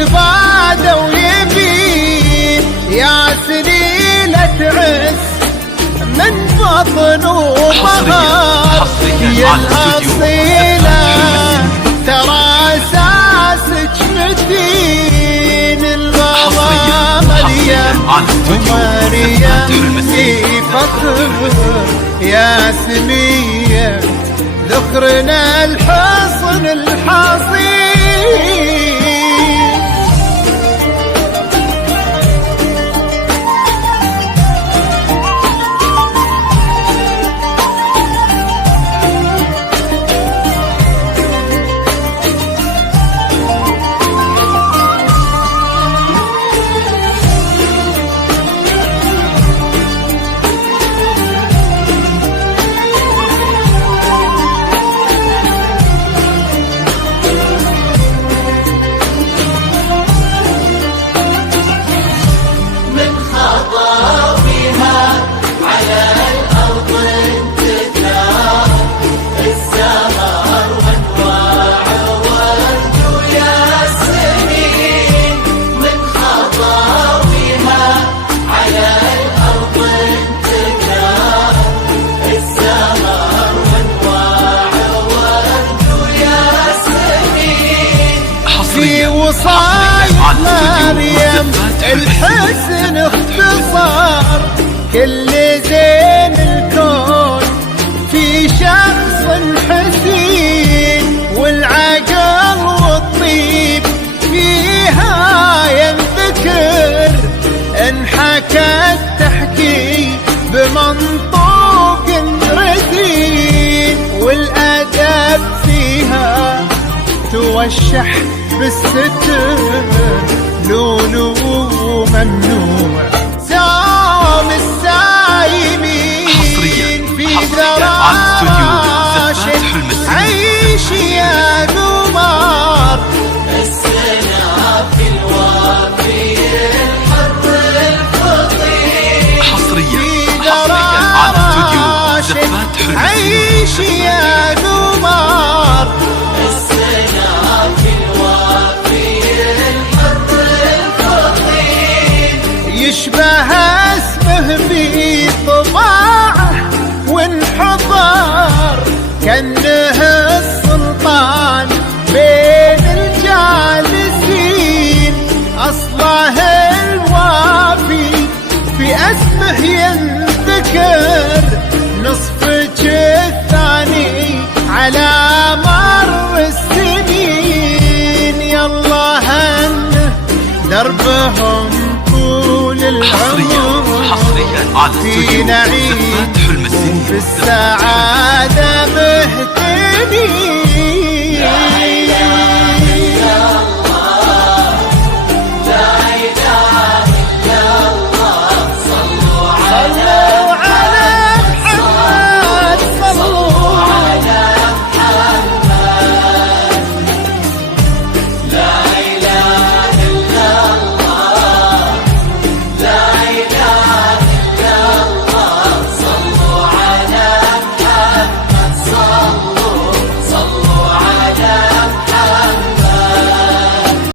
يتبادى ويبين يا سليلة عز من بطن ومهار يا الأصيلة ترى أساسك متين البابا مريم في فخر يا سمية ذكرنا الحصن الحصين في وصايا مريم الحسن اختصار كل زين الكون في شخص حسين والعقل والطيب فيها ينذكر انحكت تحكي بمنطوق رزين والأدب فيها توشح بالستر لولو ممنوع سام السايمين في ذراشك عيش يا قمر السنة في الوافي الحر الفطير حصريا في ذراشك عيش يا قمر يشبه اسمه في طباعه وانحضر كأنه السلطان بين الجالسين أصله الوافي في اسمه ينذكر نصفك الثاني على مر السنين يالله هنه دربهم حصريا على في نعيم في السعادة